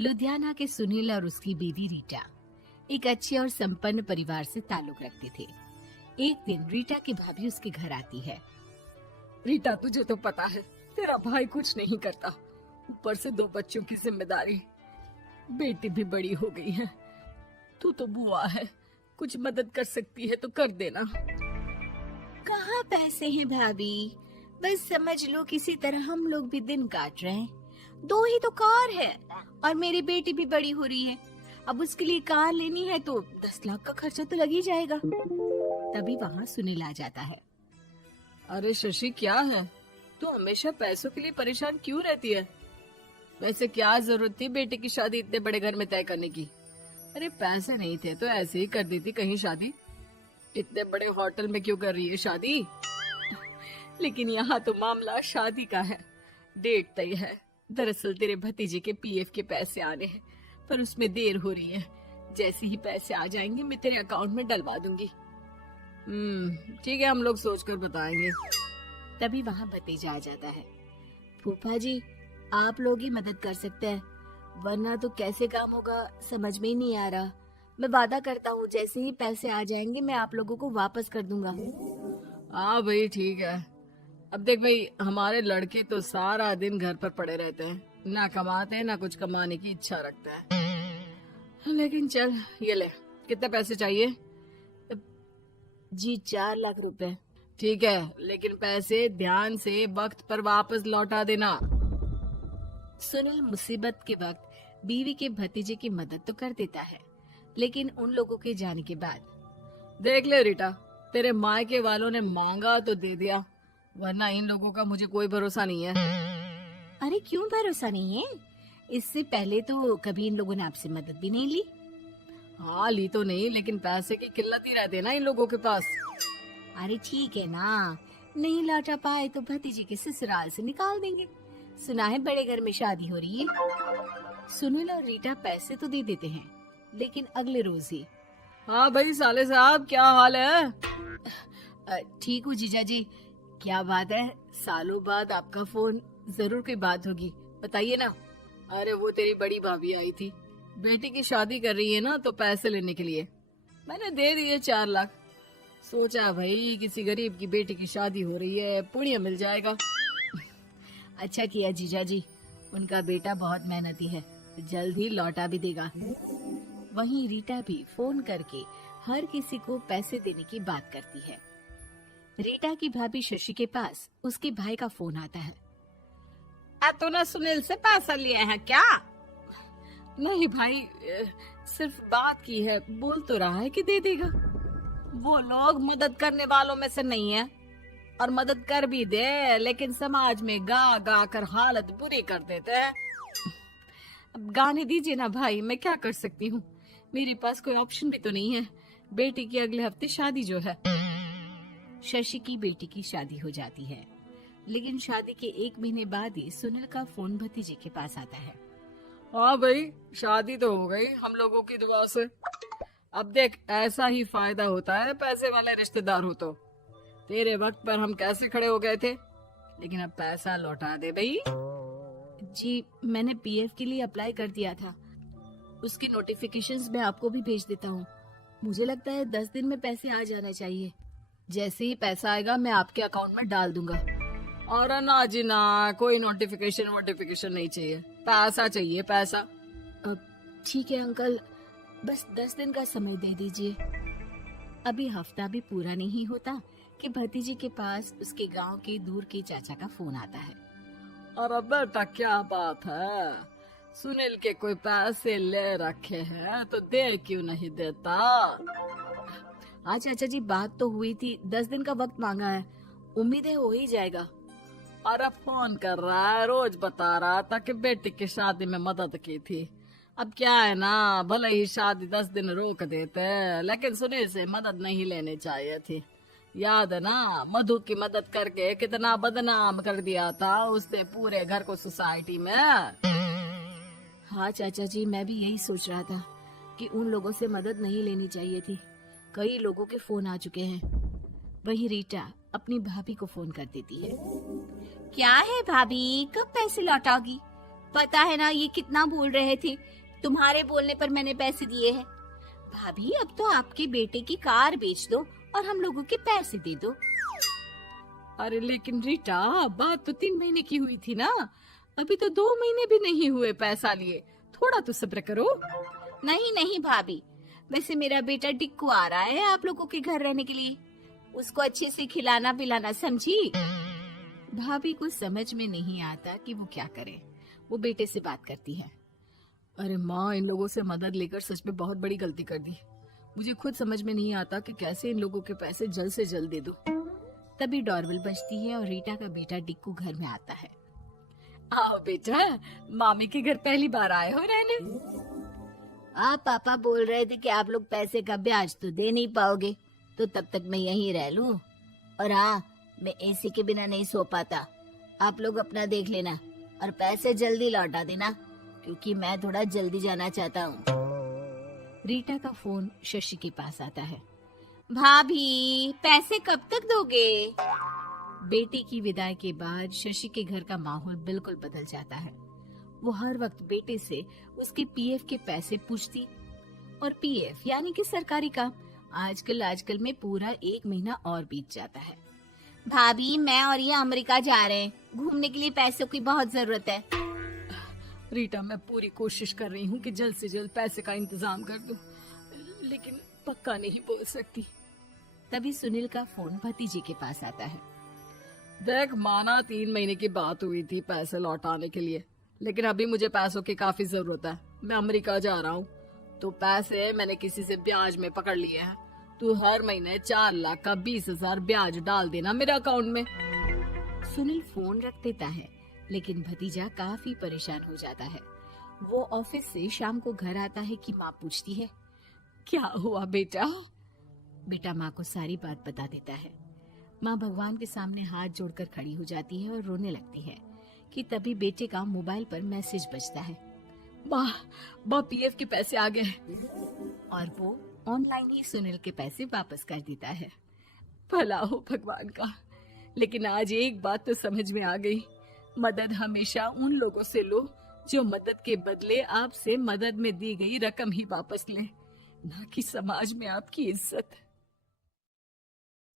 लुधियाना के सुनील और उसकी बीवी रीटा एक अच्छे और संपन्न परिवार से ताल्लुक रखते थे। एक दिन रीटा की भाभी उसके घर आती है। रीटा, तुझे तो पता है तेरा भाई कुछ नहीं करता, ऊपर से 2 बच्चों की जिम्मेदारी, बेटी भी बड़ी हो गई है। तू तो बुआ है, कुछ मदद कर सकती है तो कर देना। कहाँ पैसे हैं भाभी, बस समझ लो किसी तरह हम लोग भी दिन काट रहे हैं। 2 ही तो कार है और मेरी बेटी भी बड़ी हो रही है। अब उसके लिए कार लेनी है तो 10 लाख का खर्चा तो लग ही जाएगा। तभी वहाँ सुनील आ जाता है। अरे शशि, क्या है, तू हमेशा पैसों के लिए परेशान क्यों रहती है? वैसे क्या जरूरत थी बेटे की शादी इतने बड़े घर में तय करने की? अरे पैसे नहीं थे तो ऐसे ही कर देती कहीं शादी। इतने बड़े होटल में क्यों कर रही है शादी? लेकिन यहाँ तो मामला शादी का है, डेट तय है। दरअसल तेरे भतीजे के पीएफ के पैसे आने हैं, पर उसमें देर हो रही है। जैसे ही पैसे आ जाएंगे मैं तेरे अकाउंट में डलवा दूंगी। ठीक है, हम लोग सोचकर बताएंगे। तभी वहाँ भतीजा आ जाता है। फूफा जी, आप लोग ही मदद कर सकते हैं, वरना तो कैसे काम होगा समझ में ही नहीं आ रहा। मैं वादा करता हूँ जैसे ही पैसे आ जाएंगे मैं आप लोगों को वापस कर दूंगा। हाँ भाई, ठीक है। अब देख भाई, हमारे लड़के तो सारा दिन घर पर पड़े रहते हैं, ना कमाते हैं ना कुछ कमाने की इच्छा रखते हैं। लेकिन चल, ये ले, कितने पैसे चाहिए? जी 4 लाख रुपए। ठीक है, लेकिन पैसे ध्यान से वक्त पर वापस लौटा देना। सुनील मुसीबत के वक्त बीवी के भतीजे की मदद तो कर देता है, लेकिन उन लोगों के जाने के बाद देख ले रीटा, तेरे मायके वालों ने मांगा तो दे दिया, वरना इन लोगों का मुझे कोई भरोसा नहीं है। अरे क्यों भरोसा नहीं है? इससे पहले तो कभी इन लोगों ने आपसे मदद भी नहीं ली। हाँ, ली तो नहीं, लेकिन पैसे की किल्लत ही रहती है ना इन लोगों के पास। अरे ठीक है ना, नहीं लौटा पाए तो भतीजे के ससुराल से निकाल देंगे। सुना है बड़े घर में शादी हो रही है। सुनील और रीटा पैसे तो दे देते हैं, लेकिन अगले रोज ही। हाँ भाई साले साहब, क्या हाल है? ठीक हूँ जीजा जी। क्या बात है, सालों बाद आपका फोन, जरूर कोई बात होगी, बताइए ना। अरे वो तेरी बड़ी भाभी आई थी, बेटी की शादी कर रही है ना, तो पैसे लेने के लिए मैंने दे दिए 4 लाख। सोचा भाई किसी गरीब की बेटी की शादी हो रही है, पुण्य मिल जाएगा। अच्छा किया जीजा जी, उनका बेटा बहुत मेहनती है, जल्द ही लौटा भी देगा। वहीं रीटा भी फोन करके हर किसी को पैसे देने की बात करती है। रीटा की भाभी शशि के पास उसके भाई का फोन आता है। तूने सुनील से पैसा लिया है क्या? नहीं भाई, सिर्फ बात की है, बोल तो रहा है कि दे देगा। वो लोग मदद करने वालों में से नहीं है, और मदद कर भी दे लेकिन समाज में गा गा कर हालत बुरी कर देते हैं। अब गाने दीजिए ना भाई, मैं क्या कर सकती हूँ, मेरे पास कोई ऑप्शन भी तो नहीं है। बेटी की अगले हफ्ते शादी जो है। शशि की बेटी की शादी हो जाती है, लेकिन शादी के 1 महीने बाद ही सुनील का फोन भतीजे के पास आता है। हाँ भाई, शादी तो हो गई हम लोगों की दुआ से। अब देख, ऐसा ही फायदा होता है पैसे वाले रिश्तेदार हो तो। तेरे वक्त पर हम कैसे खड़े हो गए थे, लेकिन अब पैसा लौटा दे भाई। जी, मैंने पीएफ के लिए अप्लाई कर दिया था, उसके नोटिफिकेशंस मैं आपको भी भेज देता हूँ। मुझे लगता है 10 दिन में पैसे आ जाना चाहिए। जैसे ही पैसा आएगा मैं आपके अकाउंट में डाल दूंगा। और ना जी ना, कोई नोटिफिकेशन नहीं चाहिए, पैसा चाहिए, पैसा। ठीक है अंकल, बस 10 दिन का समय दे दीजिए। अभी हफ्ता भी पूरा नहीं होता कि भतीजे के पास उसके गांव के दूर के चाचा का फोन आता है। अरे बेटा, क्या बात है, सुनील के कोई पैसे ले रखे हैं तो दे क्यों नहीं देता? हाँ चाचा जी, बात तो हुई थी, 10 दिन का वक्त मांगा है, उम्मीद है हो ही जाएगा। अरे फोन कर रहा है, रोज बता रहा था कि बेटी की शादी में मदद की थी। अब क्या है ना, भले ही शादी 10 दिन रोक देते, लेकिन सुनील से मदद नहीं लेनी चाहिए थी। याद है ना, मधु की मदद करके कितना बदनाम कर दिया था उसने पूरे घर को सोसाइटी में। हाँ चाचा जी, मैं भी यही सोच रहा था कि उन लोगों से मदद नहीं लेनी चाहिए थी। कई लोगों के फोन आ चुके हैं। वही रीटा अपनी भाभी को फोन कर देती है। क्या है भाभी, कब पैसे लौटाओगी? पता है ना ये कितना बोल रहे थे, तुम्हारे बोलने पर मैंने पैसे दिए हैं। भाभी अब तो आपके बेटे की कार बेच दो और हम लोगों के पैसे दे दो। अरे लेकिन रीटा, बात तो 3 महीने की हुई थी ना, अभी तो 2 महीने भी नहीं हुए पैसा लिए, थोड़ा तो सब्र करो। नहीं नहीं भाभी, वैसे मेरा बेटा टिक्कू आ रहा है आप लोगों के घर रहने के लिए, उसको अच्छे से खिलाना पिलाना, समझी? भाभी को समझ में नहीं आता कि वो क्या करे। वो बेटे से बात करती है। अरे माँ, इन लोगों से मदद लेकर सच में बहुत बड़ी गलती कर दी। मुझे खुद समझ में नहीं आता कि कैसे इन लोगों के पैसे जल्द से जल्द दे दूं। तभी डोरबेल बजती है और रीटा का बेटा टिक्कू घर में आता है। आओ बेटा, मामी के घर पहली बार आए हो रहने? आप पापा बोल रहे थे कि आप लोग पैसे का ब्याज तो दे नहीं पाओगे, तो तब तक मैं यहीं रह लूं। और हाँ, मैं एसी के बिना नहीं सो पाता। आप लोग अपना देख लेना और पैसे जल्दी लौटा देना, क्योंकि मैं थोड़ा जल्दी जाना चाहता हूँ। रीटा का फोन शशि के पास आता है। भाभी, पैसे कब तक दोगे? बेटे की विदाई के बाद शशि के घर का माहौल बिल्कुल बदल जाता है। वो हर वक्त बेटे से उसके पीएफ के पैसे पूछती, और पीएफ यानी कि सरकारी काम। आजकल में पूरा 1 महीना और बीत जाता है। भाभी, मैं और ये अमेरिका जा रहे हैं, घूमने के लिए पैसों की बहुत जरूरत है। रीटा, मैं पूरी कोशिश कर रही हूँ कि जल्द से जल्द पैसे का इंतजाम कर दूं, लेकिन पक्का नहीं बोल सकती। तभी सुनील का फोन भतीजे के पास आता है। देख माना 3 महीने की बात हुई थी पैसे लौटाने के लिए, लेकिन अभी मुझे पैसों की काफी जरूरत है। मैं अमेरिका जा रहा हूँ, तो पैसे मैंने किसी से ब्याज में पकड़ लिए हैं। तू हर महीने 4 लाख का 20,000 ब्याज डाल देना मेरे अकाउंट में। सुनील फोन रख देता है, लेकिन भतीजा काफी परेशान हो जाता है। वो ऑफिस से शाम को घर आता है कि माँ पूछती है, क्या हुआ बेटा? बेटा माँ को सारी बात बता देता है। माँ भगवान के सामने हाथ जोड़कर खड़ी हो जाती है और रोने लगती है कि तभी बेटे का मोबाइल पर मैसेज बजता है। माँ, पीएफ के पैसे आ गए। और वो ऑनलाइन ही सुनील के पैसे वापस कर देता है। भला हो भगवान का। लेकिन आज एक बात तो समझ में आ गई, मदद हमेशा उन लोगों से लो जो मदद के बदले आपसे मदद में दी गई रकम ही वापस लें, ना कि समाज में आपकी इज्जत।